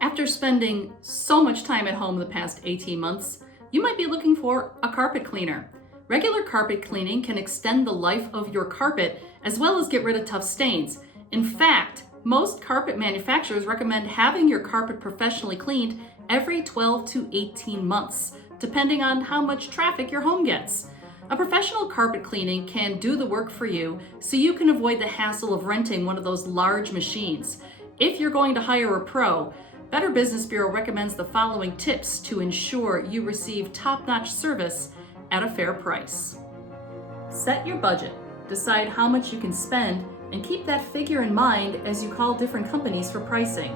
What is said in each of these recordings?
After spending so much time at home the past 18 months, you might be looking for a carpet cleaner. Regular carpet cleaning can extend the life of your carpet as well as get rid of tough stains. In fact, most carpet manufacturers recommend having your carpet professionally cleaned every 12 to 18 months, depending on how much traffic your home gets. A professional carpet cleaning can do the work for you so you can avoid the hassle of renting one of those large machines. If you're going to hire a pro, Better Business Bureau recommends the following tips to ensure you receive top-notch service at a fair price. Set your budget. Decide how much you can spend and keep that figure in mind as you call different companies for pricing.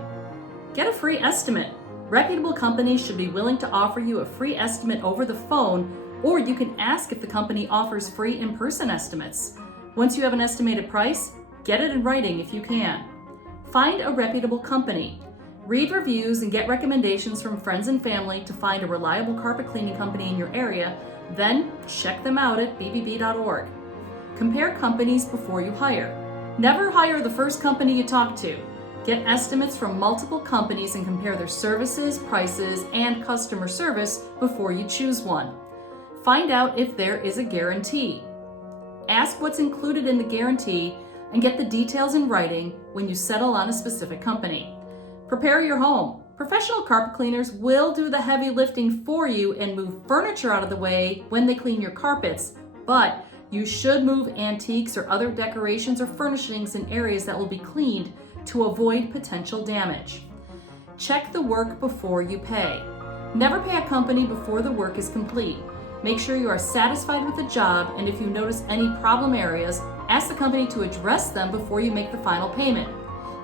Get a free estimate. Reputable companies should be willing to offer you a free estimate over the phone, or you can ask if the company offers free in-person estimates. Once you have an estimated price, get it in writing if you can. Find a reputable company. Read reviews and get recommendations from friends and family to find a reliable carpet cleaning company in your area, then check them out at bbb.org. Compare companies before you hire. Never hire the first company you talk to. Get estimates from multiple companies and compare their services, prices, and customer service before you choose one. Find out if there is a guarantee. Ask what's included in the guarantee and get the details in writing when you settle on a specific company. Prepare your home. Professional carpet cleaners will do the heavy lifting for you and move furniture out of the way when they clean your carpets, but you should move antiques or other decorations or furnishings in areas that will be cleaned to avoid potential damage. Check the work before you pay. Never pay a company before the work is complete. Make sure you are satisfied with the job, and if you notice any problem areas, ask the company to address them before you make the final payment.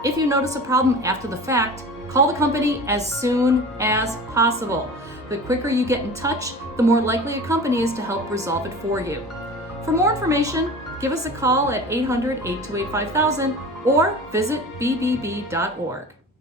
If you notice a problem after the fact, call the company as soon as possible. The quicker you get in touch, the more likely a company is to help resolve it for you. For more information, give us a call at 800-828-5000 or visit bbb.org.